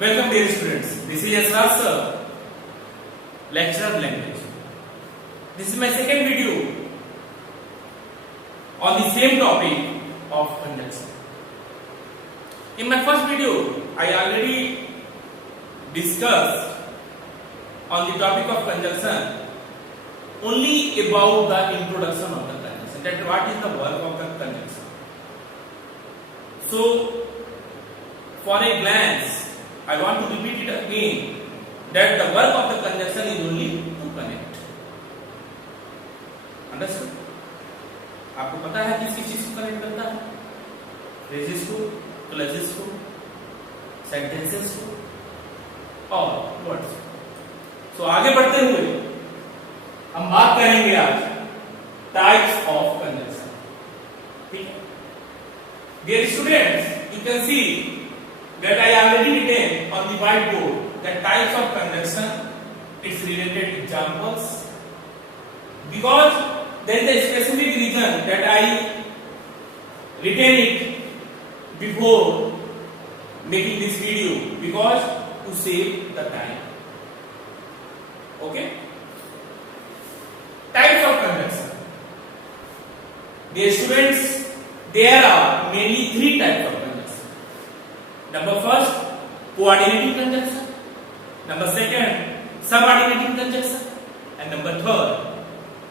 Welcome dear students. This is Asrar sir, lecturer of language. This is my second video on the same topic of conjunction. In my first video, I already discussed on the topic of conjunction only about the introduction of the conjunction, that what is the work of the conjunction. So, for a glance, I want to repeat it again that the work of the conjunction is only to connect. Understood? आपको पता है किस चीज को connect करता है? Phrases को, clauses को, सेंटेंसेस को और वर्ड्स। सो आगे बढ़ते हुए हम बात करेंगे आज टाइप्स ऑफ कंजंक्शन। ठीक है? Dear students, you can see that I already written on the whiteboard that types of conjunction, its related examples, because there is a specific reason that I written it before making this video, because to save the time. Okay? Types of conjunction. Dear students, there are mainly three types of conjunction. Number first, coordinating conjunction. Number second, subordinating conjunction. And number third,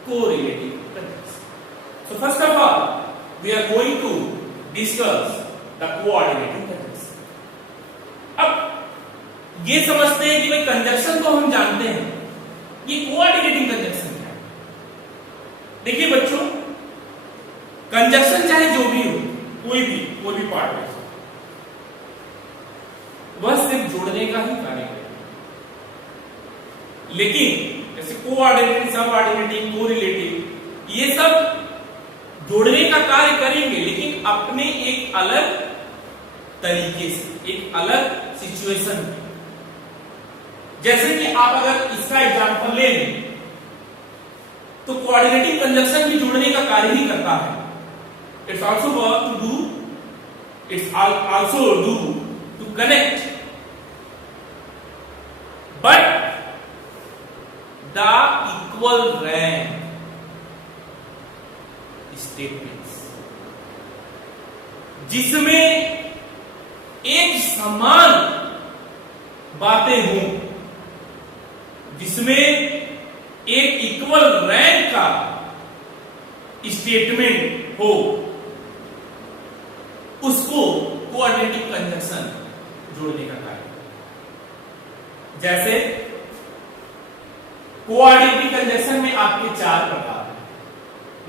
correlative conjunction. So first of all, we are going to discuss the coordinating conjunction. अब ये समझते हैं कि भाई conjunction तो हम जानते हैं, ये कोऑर्डिनेटिंग कंजंक्शन क्या है? देखिए बच्चों, कंजंक्शन चाहे जो भी हो, कोई भी पार्ट है, वह सिर्फ जोड़ने का ही कार्य करेगा। लेकिन जैसे कोऑर्डिनेटिंग, सबऑर्डिनेटिंग, कोरिलेटिव, ये सब जोड़ने का कार्य करेंगे, लेकिन अपने एक अलग तरीके से, एक अलग सिचुएशन में। जैसे कि आप अगर इसका एग्जांपल लें तो कोऑर्डिनेटिंग कंजंक्शन भी जोड़ने का कार्य ही करता है। It's also work to do. It's also do to connect. But the equal rank statements, जिसमें एक समान बातें हों, जिसमें एक इक्वल रैंक का स्टेटमेंट हो, उसको कोऑर्डिनेटिव कंजंक्शन जोड़ने का कार्य। जैसे कोऑर्डिनेटिव कंजंक्शन में आपके चार प्रकार हैं।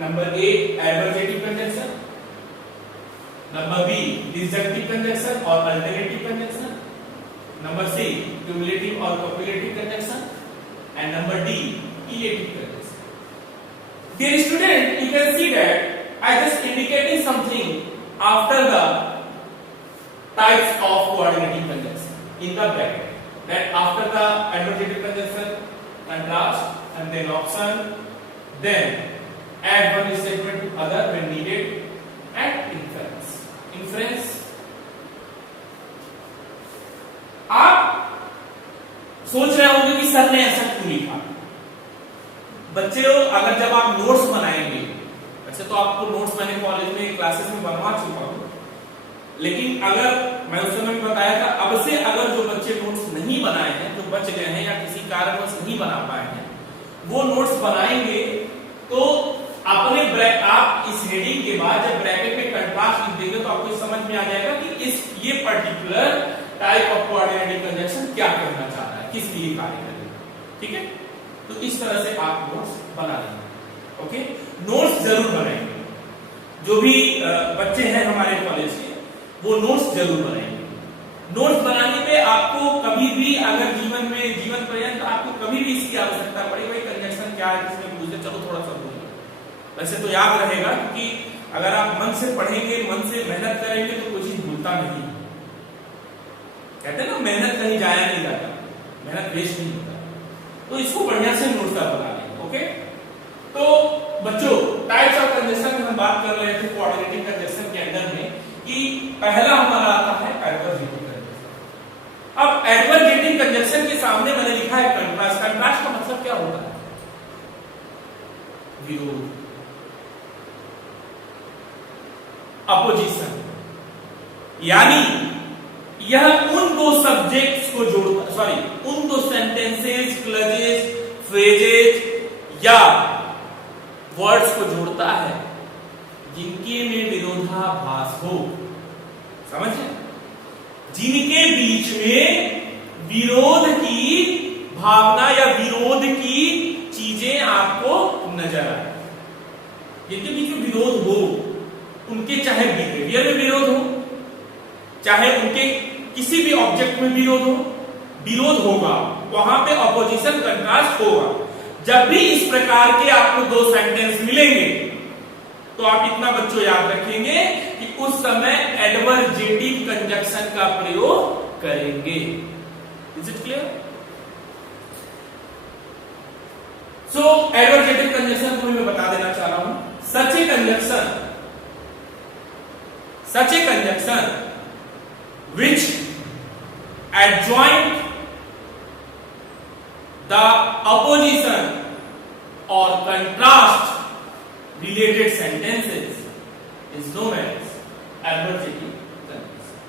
Number A, adversative conjunction. Number B, disjunctive conjunction और alternative conjunction. Number C, cumulative और copulative conjunction. And number D, illative conjunction. Dear student, you can see that I just indicating something after the types of coordinating conjunction in the bracket. That after the adversative conjunction, contrast, and then option, then add one statement to other when needed, and inference. Inference. आप सोच रहे होंगे कि sir ने ऐसा क्यों लिखा? बच्चों, अगर जब आप नोट्स बनाएंगे, अच्छा तो आपको नोट्स मैंने कॉलेज में क्लासेस में बनवा चुका हूं, लेकिन अगर मैं उस समय बताया था, अब से अगर जो बच्चे नोट्स नहीं बनाए हैं, जो बच गए हैं या किसी कारणवश नहीं बना पाए हैं, वो नोट्स बनाएंगे तो अपने आप इस हेडिंग के बाद जब ब्रैकेट में कंट्रास्ट लिख देंगे तो आपको समझ में आ जाएगा कि ये particular type of coordinating conjunction क्या कहना चाहता है, किस लिए कार्य करेगा। ठीक है? तो इस तरह से आप नोट्स बना लेंगे। ओके? नोट्स जरूर बनाएंगे। जो भी बच्चे हैं हमारे कॉलेज के, वो नोट्स जरूर बनाएंगे। नोट्स बनाने पे आपको कभी भी अगर जीवन पर्यंत आपको कभी भी इसकी आवश्यकता पड़े, भाई कंजंक्शन क्या है, किसने पूछे, चलो थोड़ा सा बोलिए, वैसे तो याद रहेगा, क्योंकि अगर आप मन से पढ़ेंगे, मन से मेहनत करेंगे तो कोई चीज भूलता नहीं। कहते हैं ना, मेहनत कहीं जाया नहीं जाता, मेहनत वेस्ट नहीं होता। तो इसको बढ़िया से नोट कर बना लेंगे। ओके? तो बच्चों, टाइप्स ऑफ कंजंक्शन में हम बात कर रहे थे कोऑर्डिनेटिंग कंजंक्शन के अंदर में कि पहला हमारा आता है एडवर्जेटिव कंजंक्शन। अब सामने मैंने लिखा है कंट्रास्ट। कंट्रास्ट का मतलब क्या होता है? विरोध, अपोजिशन। यानी यह उन दो सब्जेक्ट्स को जोड़ता, सॉरी, उन दो सेंटेंसेस, क्लजेस, फ्रेजेस या वर्ड्स को जोड़ता है जिनके में विरोधाभास हो। समझे? जिनके बीच में विरोध की भावना या विरोध की चीजें आपको नजर आए, जिनके बीच में विरोध हो, उनके चाहे बिहेवियर में विरोध हो, चाहे उनके किसी भी ऑब्जेक्ट में विरोध हो, विरोध होगा, वहां पे ऑपोजिशन, कंट्रास्ट होगा। जब भी इस प्रकार के आपको दो सेंटेंस मिलेंगे तो आप इतना बच्चों याद रखेंगे कि उस समय एडवर्जेटिव कंजक्शन का प्रयोग करेंगे। Is it clear? So adversative conjunction को मैं बता देना चाह रहा हूं। Such a conjunction which adjoin the opposition or contrast related sentences is known as adversative conjunction.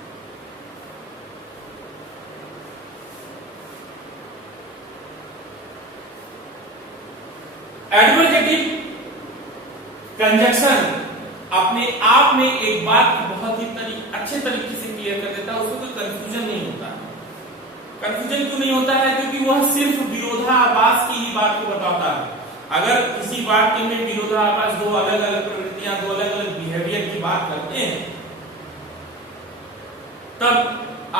Adversative conjunction अपने आप में एक बात बहुत ही अच्छे तरीके से क्लियर कर देता है, उसको कोई कंफ्यूजन नहीं होता है। कंफ्यूजन क्यों नहीं होता है? क्योंकि वह सिर्फ विरोधाभास की ही बात को बताता है। अगर किसी वाक्य में विरोधाभास, दो अलग अलग प्रवृत्तियां, दो अलग अलग बिहेवियर की बात करते हैं, तब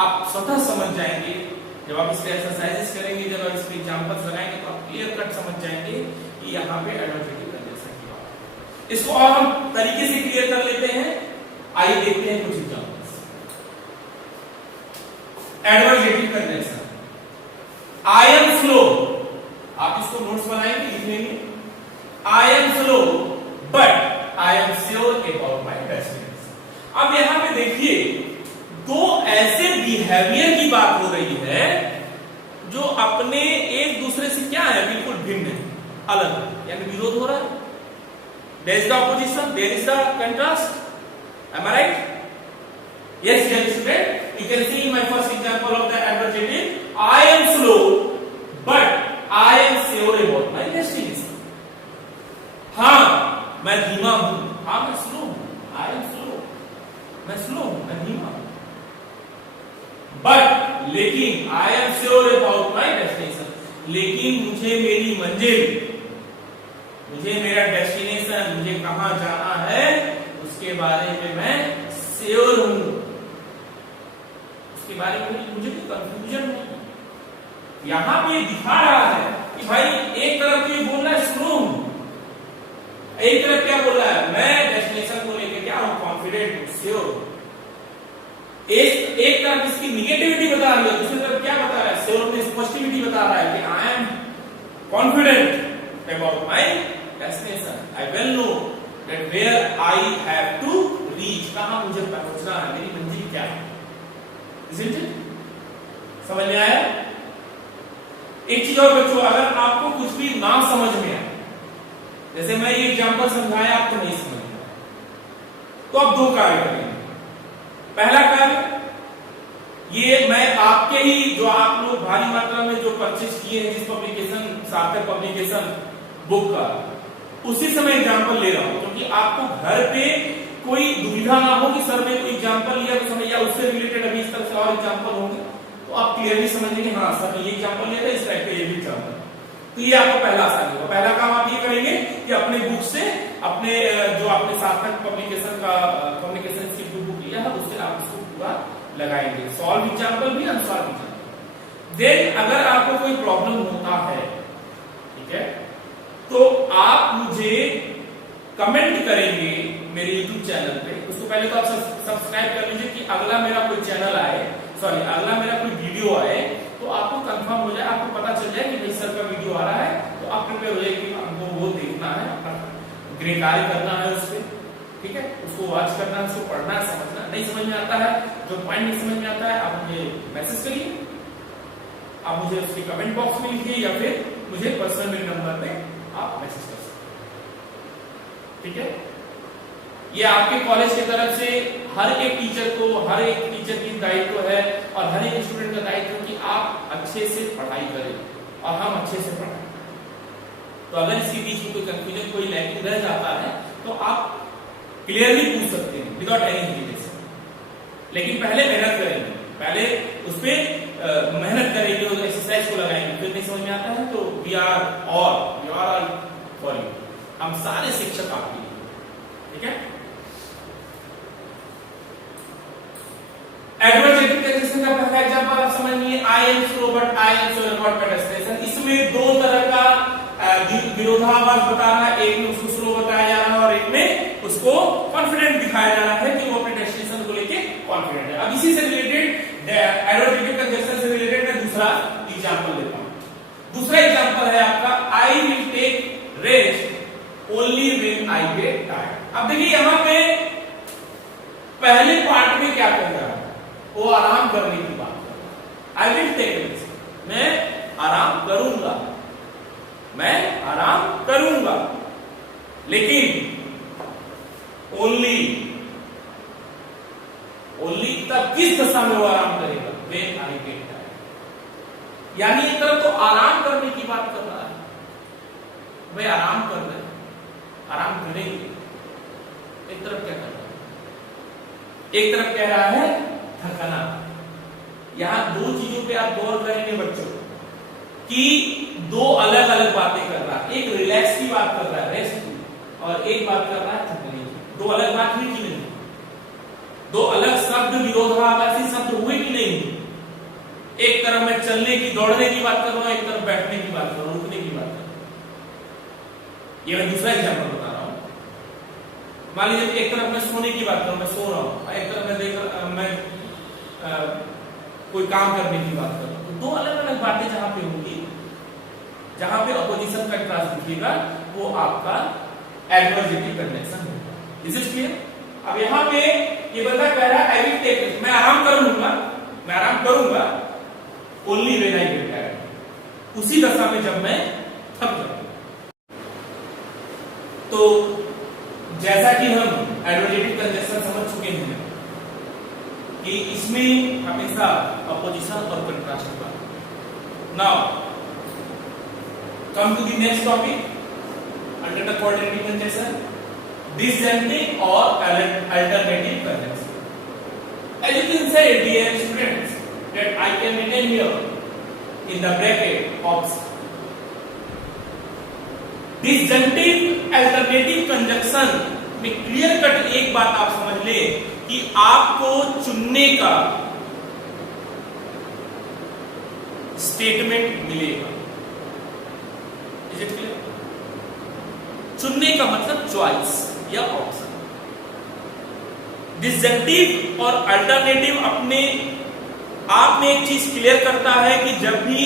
आप स्वतः समझ जाएंगे, जब आप इस पे एक्सरसाइजेस करेंगे, जब आप इस पे एग्जांपल्स लगाएंगे, तो आप क्लियर कट समझ जाएंगे कि यहाँ पे एडवर्जेटिव कंजक्शन की बात है। इसको और हम तरीके से क्लियर कर लेते हैं। आइए देखते हैं कुछ examples. Adversative conjunction, I am slow, आप इसको नोट्स बनाएंगे, लिख लेंगे। I am slow but I am sure about my destination. अब यहां पे देखिए, दो ऐसे बिहेवियर की बात हो रही है जो अपने एक दूसरे से क्या है, बिल्कुल भिन्न है, अलग है, यानी विरोध हो रहा है। There is the opposition, there is the contrast. Am I right? Yes, dear student. You can see in my first example of the adversative. I am slow, but I am sure about my destination. हाँ, मैं धीमा हूं। हाँ, मैं slow हूं। I am slow. मैं slow हूं, मैं धीमा हूं। But लेकिन I am sure about my destination. लेकिन मुझे मेरी मंजिल, मुझे मेरा डेस्टिनेशन, मुझे कहां जाना है, उसके बारे में मैं श्योर हूं। उसके बारे में मुझे कोई कंफ्यूजन नहीं। यहां पे दिखा रहा है कि भाई एक तरफ तो ये बोल रहा है स्लो हूं, एक तरफ क्या बोल रहा है, मैं डेस्टिनेशन को लेकर क्या हूं, कॉन्फिडेंट हूं, श्योर हूं। एक तरफ इसकी निगेटिविटी बता रही है, दूसरी तरफ क्या बता रहा है, श्योरनेस, पॉजिटिविटी बता रहा है कि I am confident about my destination. I well know that where I have to reach, कहां मुझे पहुंचना है, मेरी मंजिल क्या है। Isn't it? समझ में आया? एक चीज और बच्चों, अगर आपको कुछ भी ना समझ में आए, जैसे मैं ये एग्जांपल समझाया, आपको नहीं समझ में आया, तो आप दो कार्य करेंगे। पहला कार्य, ये मैं आपके ही जो आप लोग भारी मात्रा में जो परचेज किए हैं, जिस पब्लिकेशन, सार्थक पब्लिकेशन बुक का, उसी समय एग्जाम्पल ले रहा हूं, क्योंकि आपको घर पे कोई दुविधा ना हो कि सर मैं कोई एग्जाम्पल लिया तो समझ, या उससे रिलेटेड अभी इस तरह से और एग्जाम्पल होंगे, तो आप क्लियरली समझेंगे हाँ सर ये एग्जाम्पल लिया था, इस टाइप का ये भी एग्जाम्पल। तो ये आपको पहला आसान होगा। पहला काम आप ये करेंगे कि अपने बुक से, अपने जो आपने सार्थक पब्लिकेशन का कम्युनिकेशन की बुक लिया है, उससे आप इसको पूरा लगाएंगे, सॉल्व एग्जाम्पल भी, अनसॉल्व एग्जाम्पल। देन अगर आपको कोई प्रॉब्लम होता है, ठीक है, तो आप मुझे कमेंट करेंगे मेरे YouTube चैनल पे। उसको पहले तो आप सब्सक्राइब कर लीजिए कि अगला मेरा कोई चैनल आए, सॉरी अगला मेरा कोई वीडियो आए तो आपको कंफर्म हो जाए, आपको पता चल जाए कि भाई सर का वीडियो आ रहा है, तो आप प्रिपेयर हो जाए कि हमको वो देखना है, अपना गृह कार्य करना है उस पर, ठीक है, उसको वॉच करना है, उसको पढ़ना है, समझना। नहीं समझ में आता है, जो पॉइंट नहीं समझ में आता है, आप मुझे मैसेज करिए, आप मुझे उसके कमेंट बॉक्स में लिखिए या फिर मुझे पर्सनल मेरे नंबर पे आप मैसेज कर सकते हैं। ठीक है, ये आपके कॉलेज की तरफ से हर एक टीचर को, हर एक टीचर की दायित्व है और हर एक स्टूडेंट का दायित्व है कि आप अच्छे से पढ़ाई करें और हम अच्छे से पढ़ाएं। तो अगर इसके बीच में कोई कंफ्यूजन, कोई लैकिंग रह जाता है तो आप क्लियरली पूछ सकते हैं विदाउट एनी हेजिटेशन। लेकिन पहले मेहनत करेंगे, पहले उस पर मेहनत करेंगे और एक्सरसाइज को लगाएंगे, फिर नहीं समझ में आता है तो we are all for you, हम सारे शिक्षक आपके लिए। ठीक है, एडवर्जेटिव कंजंक्शन का पहला एग्जांपल आप समझ लीजिए, I am slow but I am sure about pedestrian. इसमें दो तरह का विरोधाभास बता रहा है, एक में उसको स्लो बताया जा रहा है और एक में उसको कॉन्फिडेंट दिखाया जा रहा है कि वो अपने डेस्टिनेशन को लेके कॉन्फिडेंट है। अब इसी से रिलेटेड एडवर्जेटिव कंजंक्शन से रिलेटेड मैं दूसरा एग्जांपल लेता हूं। दूसरा एग्जांपल है आपका, I will take rest only when I get tired. अब देखिए यहां पे पहले पार्ट में क्या कर रहा है, वो आराम करने की बात कर रहा है। आई विल टेक रेस्ट, मैं आराम करूंगा, मैं आराम करूंगा, लेकिन ओनली तब किस दशा में वो आराम करेगा, व्हेन आई गेट टायर्ड। यानी एक तरफ तो आराम करने की बात कर रहा है, भाई आराम कर रहे हैं, आराम करेंगे। एक तरफ क्या कर रहा है, एक तरफ कह रहा है थकाना। यहां दो चीजों पे आप गौर करेंगे बच्चों कि दो अलग अलग बातें कर रहा है, एक रिलैक्स की बात कर रहा है, रेस्ट की, और एक बात कर रहा है थकने की। दो अलग बात हुई कि नहीं, दो अलग शब्द विरोधाभासी शब्द हुए कि नहीं। एक तरफ मैं चलने की, दौड़ने की बात कर रहा हूं, एक तरफ बैठने की बात कर रहा हूं, रुकने की बात कर रहा हूं। ये मैं दूसरा एग्जांपल बता रहा हूं। मान लीजिए एक तरफ मैं सोने की बात कर रहा हूं, मैं सो रहा हूं, एक तरफ मैं कोई काम करने की बात कर रहा हूं। तो दो अलग अलग बातें जहां पे होंगी, जहां पे अपोजिशन का क्लास दिखेगा, वो आपका एडवर्जेटिव कंजंक्शन होगा। Is it clear? अब यहां पे ये बंदा कह रहा है आई विल टेक रेस्ट, मैं आराम कर लूंगा, मैं आराम करूंगा, only when I get tired, उसी दशा में जब मैं थक जाऊंगा। तो जैसा कि हम एडवर्जेटिव कंजंक्शन समझ चुके हैं कि इसमें हमेशा अपोजिशन और कंट्रास्ट होगा। Now come to the next topic under the coordinative conjunction, disjunctive or alternative conjunction. As you can say, dear students, that I can written here in the bracket option. Disjunctive alternative conjunction में clear cut एक बात आप समझ ले कि आपको चुनने का स्टेटमेंट मिलेगा। Is it clear? चुनने का मतलब चॉइस या ऑप्शन। डिसजंक्टिव और अल्टरनेटिव अपने आप में एक चीज क्लियर करता है कि जब भी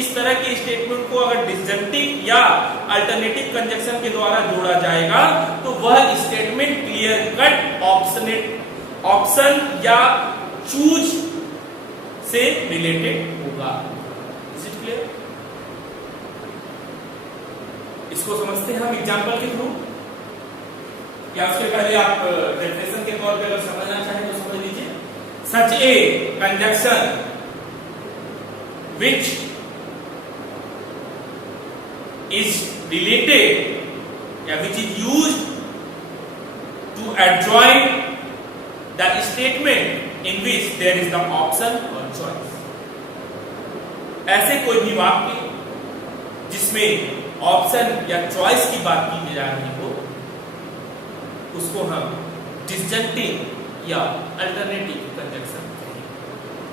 इस तरह के स्टेटमेंट को अगर डिसजंक्टिव या अल्टरनेटिव कंजंक्शन के द्वारा जोड़ा जाएगा तो वह स्टेटमेंट क्लियर कट ऑप्शन या चूज से रिलेटेड होगा। Is it clear? इसको समझते हैं हम एग्जांपल के थ्रू, या उसके पहले आप डेफिनेशन के तौर पे अगर समझना चाहें तो समझ लीजिए। Such a conjunction which is related या which is used to adjoin the statement in which there is the option और चॉइस। ऐसे कोई भी वाक्य जिसमें ऑप्शन या चॉइस की बात की जा रही हो उसको हम डिसजंक्टिव या अल्टरनेटिव कंजंक्शन कहेंगे।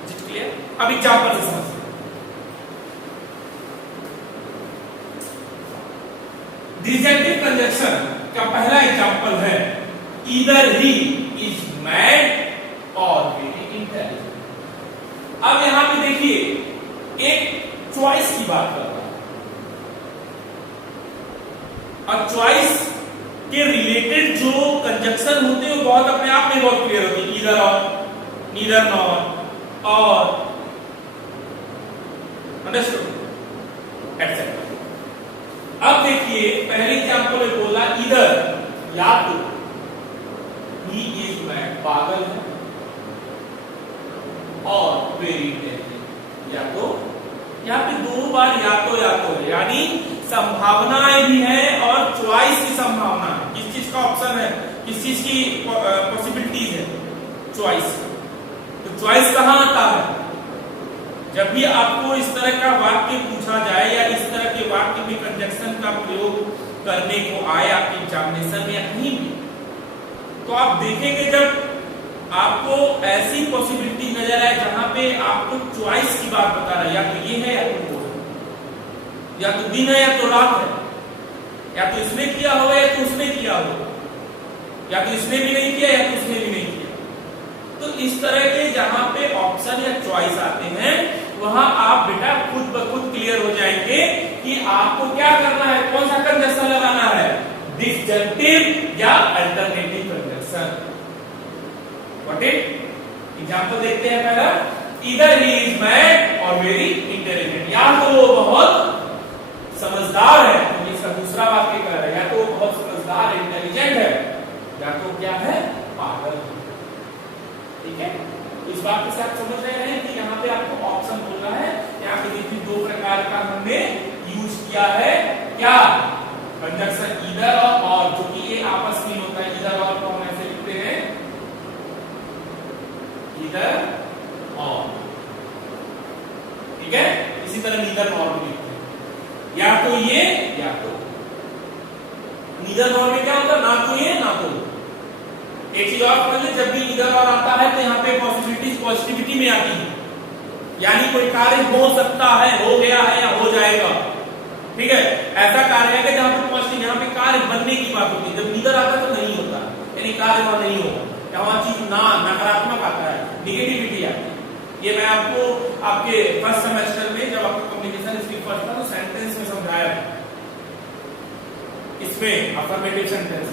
Is clear? अब एग्जांपल से समझते हैं। डिसजंक्टिव कंजंक्शन का पहला एग्जांपल है ईदर ही इज मैड और वेरी इंटेलिजेंट। अब यहां पे देखिए एक चॉइस की बात कर रहा है और चॉइस के रिलेटेड जो कंजंक्शन होते हैं वो बहुत अपने आप में बहुत क्लियर होती है। ईदर और, नीदर नॉर, और, अंडरस्टूड एटसेट्रा। अब देखिए पहले एग्जांपल में बोला इधर या तो ही इज मैड पागल है और वेरी इंटेलिजेंट, या तो यहाँ पे दो बार या तो है, यानी संभावनाएं भी है और चॉइस की संभावना है। किस चीज का ऑप्शन है, किस चीज की पॉसिबिलिटीज है, चॉइस। तो चॉइस कहां आता है, जब भी आपको इस तरह का वाक्य पूछा जाए या इस तरह के वाक्य में कंजक्शन का प्रयोग करने को आए आपके एग्जामिनेशन में या कहीं भी, तो आप देखेंगे जब आपको ऐसी पॉसिबिलिटी नजर आए जहां पे आपको चॉइस की बात बता रहा है, या तो ये है या तो वो है, या तो दिन है या तो रात है, या तो इसने किया हो या तो उसने किया हो, या तो इसने भी नहीं किया या तो उसने भी नहीं किया। तो इस तरह के जहां पे ऑप्शन या चॉइस आते हैं वहां आप बेटा खुद ब खुद क्लियर हो जाएंगे कि आपको क्या करना है, कौन सा कंजक्शन लगाना है, डिसजंक्टिव या alternative conjunction. What it example देखते हैं पहला, इधर ही इज मैड और वेरी इंटेलिजेंट, या तो वो बहुत समझदार है, तो इसका दूसरा वाक्य कह रहा है, या तो वो बहुत समझदार इंटेलिजेंट है, या तो क्या है, पागल है। ठीक है, इस बात से आप समझ रहे हैं कि यहाँ पे आपको ऑप्शन बोलना है। यहाँ पे देखिए दो प्रकार का हमने यूज किया है, क्या, कंजक्शन इधर और, जो कि ये आपस में होता है, इधर और को हम ऐसे लिखते हैं, इधर और, ठीक है। इसी तरह नीदर नॉर भी लिखते हैं, या तो ये या तो। नीदर नॉर में क्या होता है, ना तो ये ना तो। एक चीज और समझ ले, जब भी इधर और आता है तो यहाँ पे पॉसिबिलिटीज पॉजिटिविटी में आती है, यानी कोई कार्य हो सकता है, हो गया है या हो जाएगा। ठीक है, ऐसा कार्य है कि जहां पे पॉजिटिव, यहाँ पे कार्य बनने की बात होती है। जब नीदर आता है तो नहीं होता, यानी कार्य वहां नहीं होगा, वहां चीज नकारात्मक आता है, निगेटिविटी आती है। ये मैं आपको आपके फर्स्ट सेमेस्टर में जब आपको कम्युनिकेशन स्किल फर्स्ट था तो सेंटेंस में समझाया था, इसमें अफर्मेटिव सेंटेंस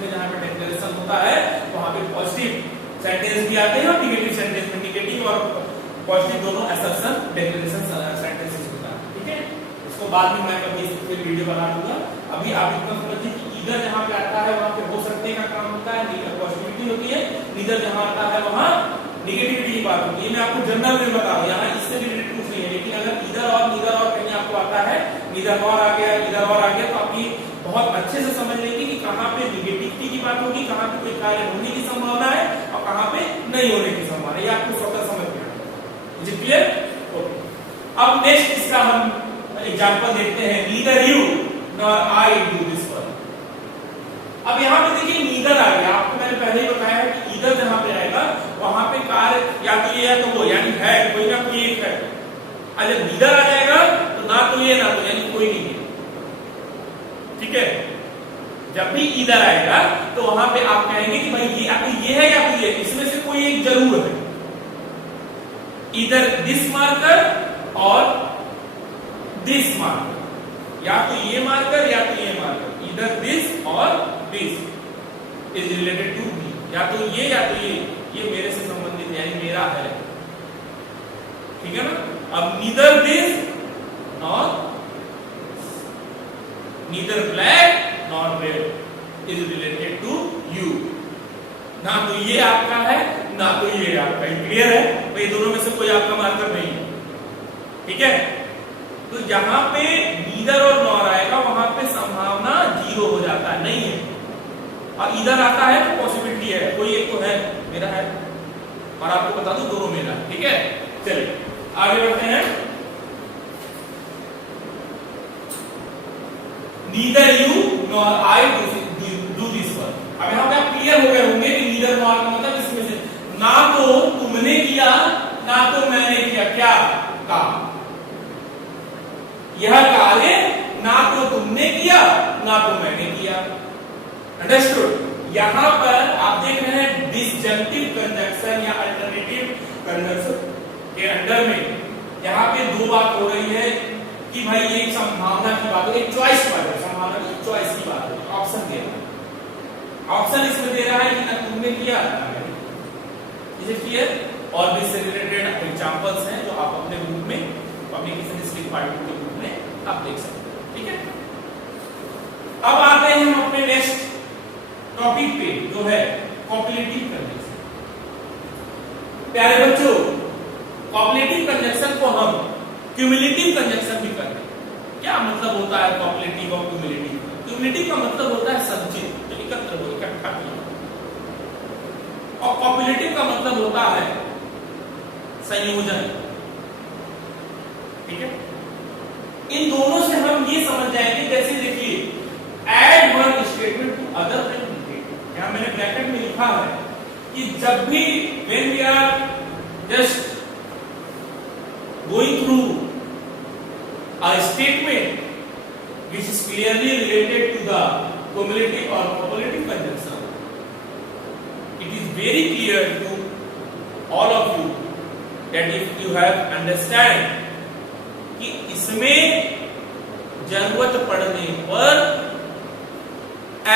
में जहां पे डिक्लेरेशन होता है वहां पे पॉजिटिव सेंटेंस भी आते हैं और निगेटिव सेंटेंस में निगेटिव और पॉजिटिव दोनों असर्शन डिक्लेरेशन सेंटेंसेस होता है। ठीक है, इसको बाद में मैं कभी फिर वीडियो बना दूंगा। अभी आप इतना समझिए कि इधर जहां पे आता है वहां पे हो सकते का काम होता है, पॉजिटिविटी होती है, इधर जहां आता है वहां निगेटिविटी की बात होती है। मैं आपको जनरल में बता रहा हूं, यहाँ इससे रिलेटेड कुछ नहीं है, लेकिन अगर इधर और नीदर और कहीं आपको आता है, नीदर और आ गया, इधर और आ गया, तो आप ये बहुत अच्छे से समझ लेंगे कि कहां पे निगेटिविटी की बात होगी, कहां पे कोई कार्य होने की संभावना है और कहां पे नहीं होने की संभावना है, ये आपको स्वतः समझ में आएगा। Is it clear? ओके, अब नेक्स्ट इसका हम एग्जांपल देखते हैं, neither you nor I do this work. अब यहां पे देखिए नीदर आ गया, आपको मैंने पहले ही बताया है कि इधर जहां पे आएगा वहां पे कार्य या तो ये या तो वो, यानी है कोई ना कोई एक है। और जब नीदर आ जाएगा तो ना तो ये ना तो, यानी कोई नहीं है। ठीक है, जब भी इधर आएगा तो वहां पे आप कहेंगे कि भाई ये आपको ये है या फिर ये, इसमें से कोई एक जरूर है, इधर दिस मार्कर और दिस मार्कर, या तो ये मार्कर या तो ये मार्कर, इधर दिस और this is related to me, या तो ये मेरे से संबंधित है, यानी मेरा है। ठीक है ना, अब neither this nor neither black nor red is related to you, ना तो ये आपका है ना तो ये आपका। क्लियर है भाई, दोनों में से कोई आपका मार्कर नहीं है। ठीक है, तो जहां पे नीदर और नॉर आएगा वहां पे संभावना 0 हो जाता है, नहीं है। और इधर आता है तो पॉसिबिलिटी है, कोई एक तो है, मेरा है, और आपको बता दूं दोनों मेरा। ठीक है, चलिए आगे बढ़ते हैं। Neither you nor I do this work। अब यहाँ पे आप क्लियर हो गए होंगे कि नीदर नॉर का मतलब इसमें से ना तो तुमने किया ना तो मैंने किया, क्या काम, यह कार्य ना तो तुमने किया ना तो मैंने किया। अंडरस्टूड? यहां पर आप देख रहे हैं डिसजंक्टिव कंजक्शन या अल्टरनेटिव कंजक्शन के अंडर में यहां पे दो बात हो रही है कि भाई ये एक संभावना की बात है, एक चॉइस की बात है, संभावना की चॉइस की बात है, ऑप्शन दे रहा है। ऑप्शन इसमें दे रहा है कि ना तुमने किया ना मैंने। Is it clear? और भी इससे रिलेटेड एग्जांपल्स हैं जो आप अपने बुक में पब्लिकेशन स्किल पार्ट 2 के बुक में आप देख सकते हैं। ठीक है, अब आते हैं हम अपने नेक्स्ट टॉपिक पे जो है कॉपलेटिव कंजक्शन। प्यारे बच्चों, कॉपलेटिव कंजक्शन को हम क्यूमुलेटिव कंजक्शन भी करते हैं। क्या मतलब होता है कॉपलेटिव और क्यूमुलेटिव? क्यूमुलेटिव का मतलब होता है संचित, तो एकत्र हो, इकट्ठा किया, और कॉपलेटिव का मतलब होता है संयोजन। ठीक है, इन दोनों से हम ये समझ जाएंगे, जैसे देखिए add one statement to other then indicated. यहां मैंने ब्रैकेट में लिखा है कि जब भी when we are just going through a statement which is clearly related to the cumulative or correlative conjunction, it is very clear to all of you that if you have understand कि इसमें जरूरत पड़ने पर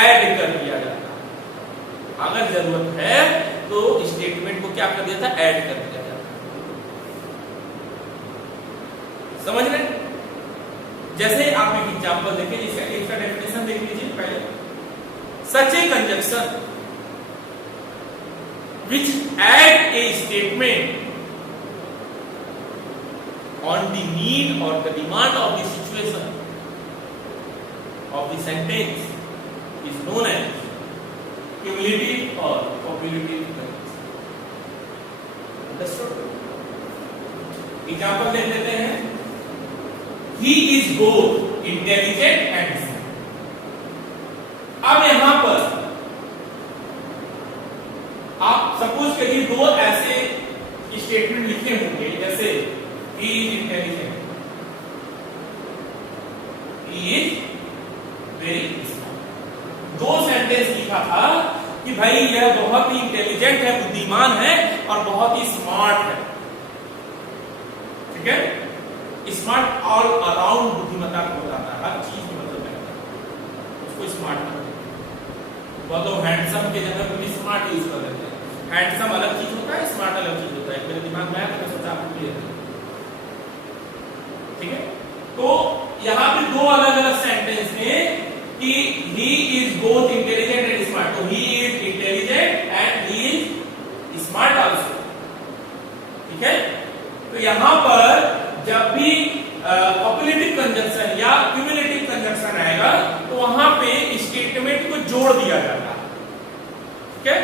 add कर दिया जाता है। अगर जरूरत है तो स्टेटमेंट को क्या कर दिया था, ऐड कर दिया जाता है। समझ रहे? जैसे आप एक एग्जांपल देखें, इसका डेफिनेशन देख लीजिए पहले। सच a conjunction which add a statement on the need or the demand of the situation of the sentence is known as cumulative or copulative conjunction. Understood? Example देख लेते हैं। He is both intelligent and smart. अब यहां पर आप suppose करिए दो ऐसे स्टेटमेंट लिखे होंगे, जैसे he is intelligent, he is very smart। दो सेंटेंस लिखा था कि भाई यह बहुत ही इंटेलिजेंट है, बुद्धिमान है और बहुत ही स्मार्ट है। ठीक है, स्मार्ट ऑल अराउंड बुद्धिमत्ता को बताता है, हर चीज में मतलब रहता है, उसको स्मार्ट कहते हैं। बहुत लोग हैंडसम के जगह पे भी स्मार्ट यूज कर लेते हैं। हैंडसम अलग चीज होता है, स्मार्ट अलग चीज होता है। मेरे दिमाग में आया तो मैं सोचा आपको क्लियर है। ठीक है, तो यहाँ पे दो अलग अलग सेंटेंस में कि he is both intelligent and smart, तो he is intelligent and he is smart also। ठीक है, तो यहाँ पर जब भी कॉपलेटिव कंजक्शन या क्यूमुलेटिव कंजक्शन आएगा तो वहां पे स्टेटमेंट को जोड़ दिया जाता है। ठीक है,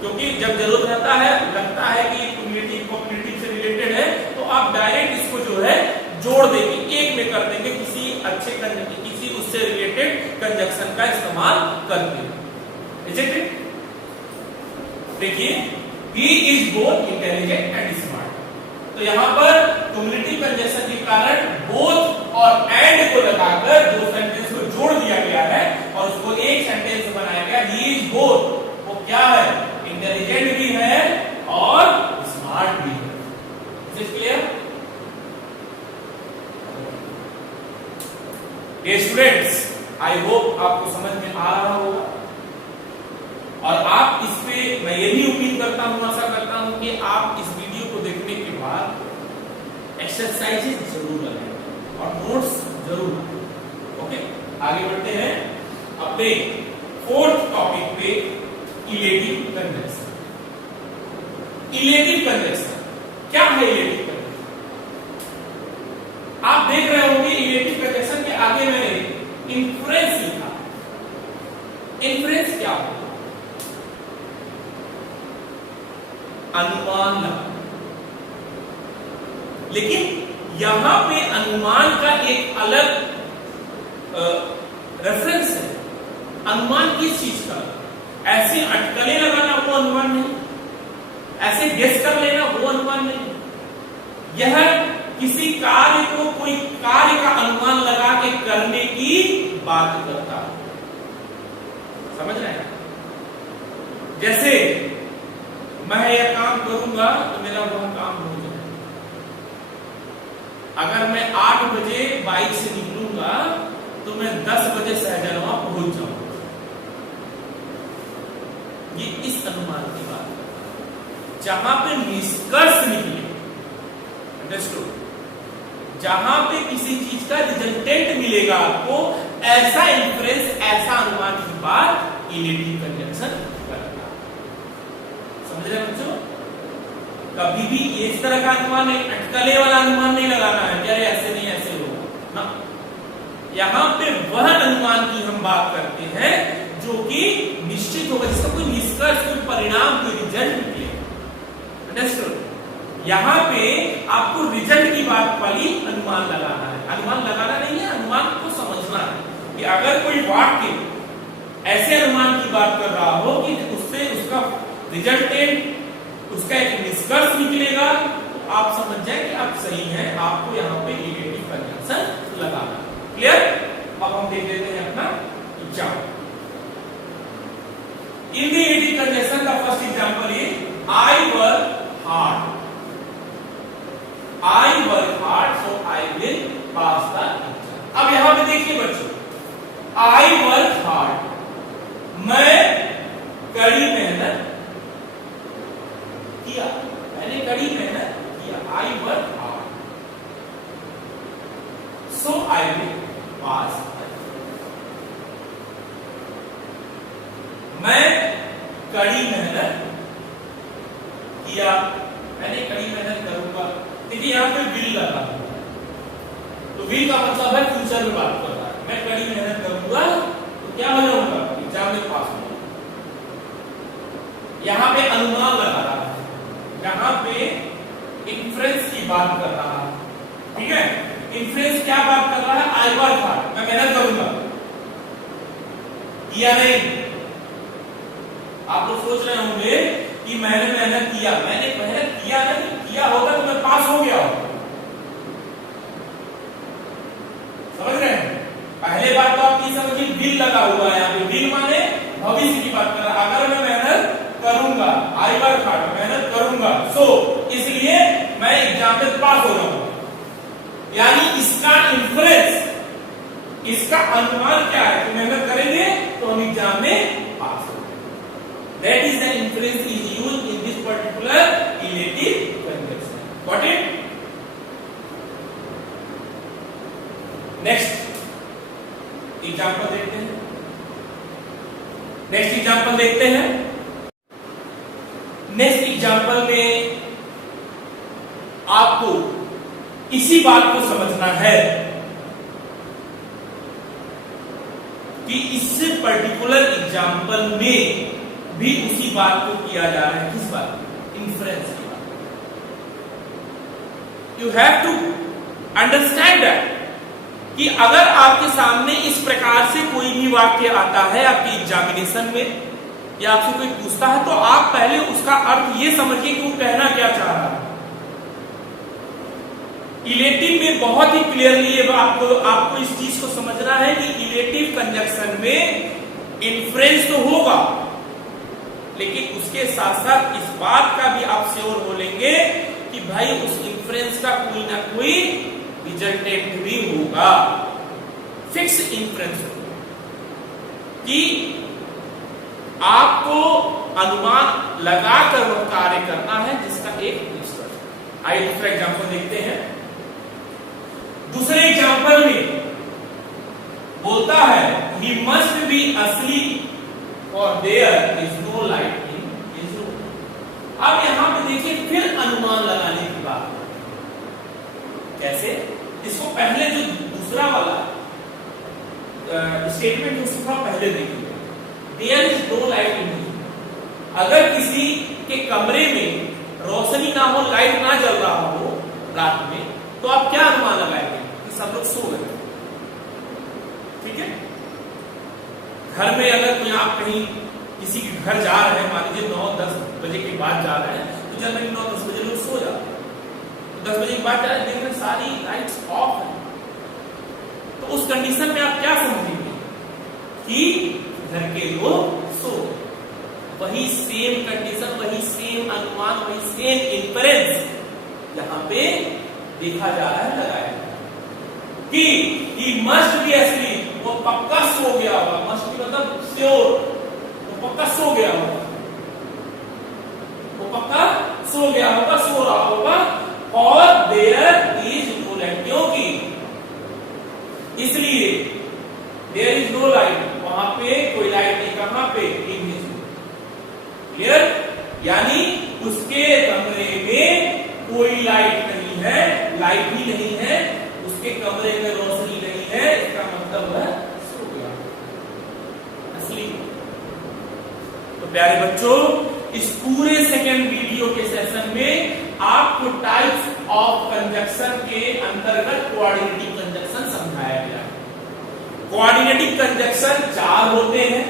क्योंकि जब जरूरत रहता है, लगता है कि क्यूमुलेटिव कॉपलेटिव से रिलेटेड है, तो आप डायरेक्ट इसको जो है जोड़ देंगे, एक में कर देंगे, किसी अच्छे किसी उससे रिलेटेड कंजक्शन का इस्तेमाल करके। Is it? देखिए, he is both intelligent and smart। तो यहां पर क्यूमुलेटिव कंजक्शन के कारण बोथ और एंड को लगाकर दो सेंटेंस को जोड़ दिया गया है और उसको एक सेंटेंस बनाया गया। ही इज बोथ, वो क्या है, इंटेलिजेंट भी है और स्मार्ट भी है। Is it clear? ये स्टूडेंट्स, आई होप आपको समझ में आ रहा होगा और आप इस पे मैं ये भी उम्मीद करता हूं, आशा करता हूं कि आप इस वीडियो को देखने के बाद एक्सरसाइजेज जरूर करें और नोट्स जरूर करें। ओके, आगे बढ़ते हैं अपने फोर्थ टॉपिक पे, इलेटिव कंजक्शन। इलेटिव कंजक्शन क्या है? इलेटिव कंजक्शन आप देख रहे होंगे, इलेटिव कंजक्शन के आगे मैंने इन्फ्रेंस लिखा। इन्फ्रेंस क्या होता है? अनुमान लगा। लेकिन यहां पे अनुमान का एक अलग रेफरेंस है। अनुमान किस चीज का? ऐसे अटकलें लगाना वो अनुमान नहीं, ऐसे गेस कर लेना वो अनुमान नहीं। यह किसी कार्य को, कोई कार्य का अनुमान लगा के करने की बात करता है। समझ रहे हैं? जैसे मैं यह काम करूंगा तो मेरा वह काम हो जाएगा। अगर मैं 8 बजे बाइक से निकलूंगा तो मैं 10 बजे सहजनवा पहुंच जाऊंगा। ये इस अनुमान की बात है। जहां पे निष्कर्ष निकले, अंडरस्टूड, जहां पे किसी चीज का रिजल्टेंट मिलेगा आपको, ऐसा इन्फ्रेंस, ऐसा अनुमान की बात इलेटिव कंजंक्शन करता है। समझ रहे बच्चों? कभी भी इस तरह का अनुमान नहीं, अटकले वाला अनुमान नहीं लगाना है कि अरे ऐसे नहीं ऐसे होगा ना। यहां पे वह अनुमान की हम बात करते हैं जो कि निश्चित होगा, जिसका कोई निष्कर्ष, कोई परिणाम, कोई रिजल्ट निकले। अंडरस्टूड? यहां पे आपको रिजल्ट की बात वाली अनुमान लगाना है। अनुमान लगाना नहीं है, अनुमान को समझना है कि अगर कोई वाक्य ऐसे अनुमान की बात कर रहा हो कि उससे उसका रिजल्टेंट, उसका एक निष्कर्ष निकलेगा, तो आप समझ जाए कि आप सही हैं, आपको यहाँ पे इलेटिव कंजंक्शन लगाना। क्लियर? अब हम देख लेते हैं अपना example. In the illative conjunction का first example is I work hard. I work hard so I will pass the exam. अब यहां पे देखिए बच्चों, आई वर्क हार्ड, मैं कड़ी मेहनत किया, मैंने कड़ी मेहनत किया। I work hard so I will pass. मैं कड़ी मेहनत किया, मैंने कड़ी मेहनत करूंगा। देखिए यहां पे विल लगा, तो विल का मतलब है फ्यूचर में बात कर रहा है। मैं कड़ी मेहनत करूंगा तो क्या हो जाऊंगा, एग्जाम में पास होऊंगा। यहां पे अनुमान लगा रहा है, यहां पे इन्फ्रेंस की बात कर रहा है। ठीक है, इन्फ्रेंस क्या बात कर रहा है, आई वर्क हार्ड, मैं मेहनत करूंगा, किया नहीं। आप लोग सोच रहे होंगे कि मैंने मेहनत किया, मैंने मेहनत किया नहीं, किया होगा तो मैं पास हो गया होगा। समझ रहे हैं? पहले बात तो आप ये समझिए, विल लगा हुआ है यहाँ पे, विल माने भविष्य की बात कर रहा है। अगर मैं मेहनत करूंगा, आई वर्क हार्ड, मेहनत करूंगा, सो इसलिए मैं एग्जाम में पास हो जाऊंगा। यानी इसका इन्फ्रेंस, इसका अनुमान क्या है कि मेहनत करेंगे तो हम एग्जाम में पास होंगे। That is the inference is used in this particular relative conjunction. Got it? Next example देखते हैं। नेक्स्ट एग्जाम्पल देखते हैं। नेक्स्ट एग्जाम्पल में आपको इसी बात को समझना है कि इससे पर्टिकुलर एग्जाम्पल में भी उसी बात को किया जा रहा है। किस बात? इन्फ्रेंस की बात। You have to understand that कि अगर आपके सामने इस प्रकार से कोई भी वाक्य आता है आपकी एग्जामिनेशन में, या आपसे कोई पूछता है, तो आप पहले उसका अर्थ ये समझिए कि वो कहना क्या चाह रहा है। इलेटिव में बहुत ही क्लियरली आपको इस चीज को समझना है कि इलेटिव कंजंक्शन में इन्फ्रेंस तो होगा, लेकिन उसके साथ साथ इस बात का भी आप श्योर हो लेंगे कि भाई उस इन्फ्रेंस का कोई ना कोई रिजल्टेंट भी होगा, फिक्स इन्फ्रेंस होगा। कि आपको अनुमान लगाकर वह कार्य करना है जिसका एक निष्कर्ष। आइए दूसरा एग्जांपल देखते हैं। दूसरे एग्जांपल में बोलता है he must be asleep for there is no light in his room। अब यहां पे देखिए फिर अनुमान लगाने की बात। कैसे? इसको पहले जो दूसरा वाला स्टेटमेंट उसको थोड़ा पहले देखिए। There is no light in his room। अगर किसी के कमरे में रोशनी ना हो, लाइट ना जल रहा हो रात में, तो आप क्या अनुमान लगाएंगे कि सब लोग सो गए। ठीक है, घर में अगर कोई आप कहीं किसी के घर जा रहे हैं, मान लीजिए 9-10 बजे के बाद जा रहे हैं, तो जनरली 9-10 बजे लोग सो जाते हैं। 10 बजे के बाद जा रहे हैं, देख रहे सारी लाइट्स ऑफ है, तो उस कंडीशन में आप क्या समझेंगे कि घर के लोग सो। वही सेम कंडीशन, वही सेम अनुमान, वही सेम इन्फरेंस यहाँ पे देखा जा रहा है, लगाया कि he must be asleep, वो पक्का सो गया होगा। must be मतलब श्योर, वो पक्का सो गया होगा, वो पक्का लाइट ही नहीं है, उसके कमरे में रोशनी नहीं है, इसका मतलब है सो गया असली। तो प्यारे बच्चों, इस पूरे सेकंड वीडियो के सेशन में आपको टाइप्स ऑफ कंजक्शन के अंतर्गत कोऑर्डिनेटिव कंजक्शन समझाया गया है। कोऑर्डिनेटिव कंजक्शन 4 होते हैं।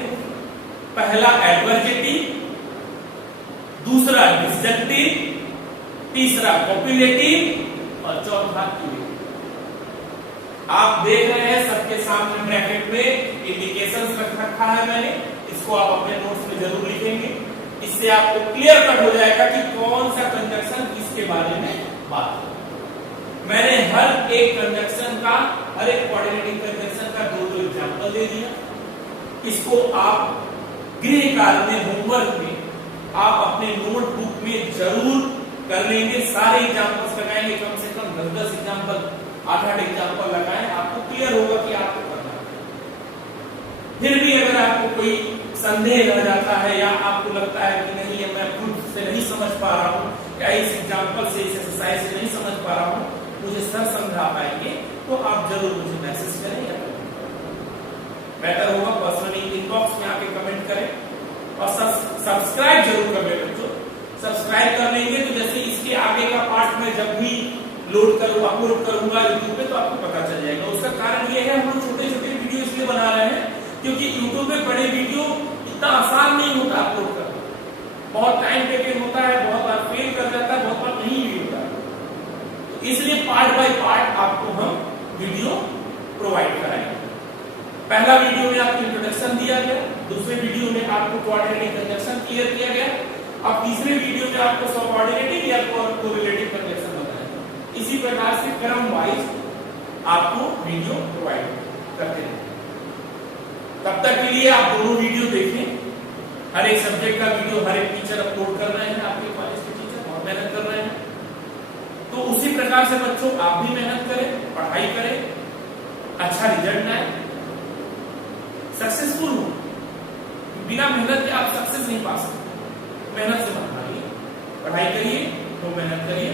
पहला एडवर्जेटिव, दूसरा डिसजंक्टिव, तीसरा कॉपुलेटिव और चौथा क्यूलेटिव। आप देख रहे हैं सबके सामने ब्रैकेट में इंडिकेशंस रख रखा है मैंने, इसको आप अपने नोट्स में जरूर लिखेंगे। इससे आपको क्लियर कट हो जाएगा कि कौन सा कंजक्शन किसके बारे में बात है। मैंने हर एक कंजक्शन का, हर एक कोऑर्डिनेटिव कंजक्शन का 2 एग्जांपल दे दिया। इसको आप गृह कार्य में, होमवर्क में आप अपने नोटबुक में जरूर कर लेंगे। सारे एग्जांपल्स लगाएंगे, कम से कम 10-10 एग्जांपल, 8-8 एग्जांपल लगाएं, आपको क्लियर होगा कि आपको करना है। फिर भी अगर आपको कोई संदेह रह जाता है या आपको लगता है कि नहीं मैं खुद से नहीं समझ पा रहा हूँ या इस एग्जांपल से, इस एक्सरसाइज से नहीं समझ पा रहा हूँ, मुझे सर समझा पाएंगे, तो आप जरूर मुझे मैसेज करें या बेटर होगा पर्सनली इनबॉक्स में आके कमेंट करें। और सब्सक्राइब जरूर करें बच्चों। सब्सक्राइब कर लेंगे तो जैसे इसके आगे का पार्ट में जब भी लोड करूंगा, अपलोड करूंगा यूट्यूब पे, तो आपको पता चल जाएगा। उसका कारण ये है, हम लोग छोटे छोटे वीडियो इसलिए बना रहे हैं क्योंकि यूट्यूब पे बड़े वीडियो इतना आसान नहीं होता अपलोड करना। बहुत टाइम टेकिंग होता है, बहुत बार फेल कर जाता है, बहुत बार नहीं भी होता है। तो इसलिए पार्ट बाय पार्ट आपको हम वीडियो प्रोवाइड कराएंगे। पहला वीडियो में आपको इंट्रोडक्शन दिया गया, दूसरे वीडियो में आपको कोऑर्डिनेटिव कंजक्शन क्लियर किया गया, अब तीसरे वीडियो में आपको सबऑर्डिनेटिव या कोरिलेटिव कंजक्शन बताया। इसी प्रकार से क्रम वाइज आपको वीडियो प्रोवाइड करते हैं। तब तक के लिए आप दोनों वीडियो देखें। हर एक सब्जेक्ट का वीडियो हर एक टीचर अपलोड कर रहे हैं, आपके कॉलेज के टीचर बहुत मेहनत कर रहे हैं। तो उसी प्रकार से बच्चों आप भी मेहनत करें, पढ़ाई करें, अच्छा रिजल्ट आए, सक्सेसफुल हो। बिना मेहनत के आप सक्सेस नहीं पा सकते। मेहनत से मत हारिए, पढ़ाई करिए, तो मेहनत करिए।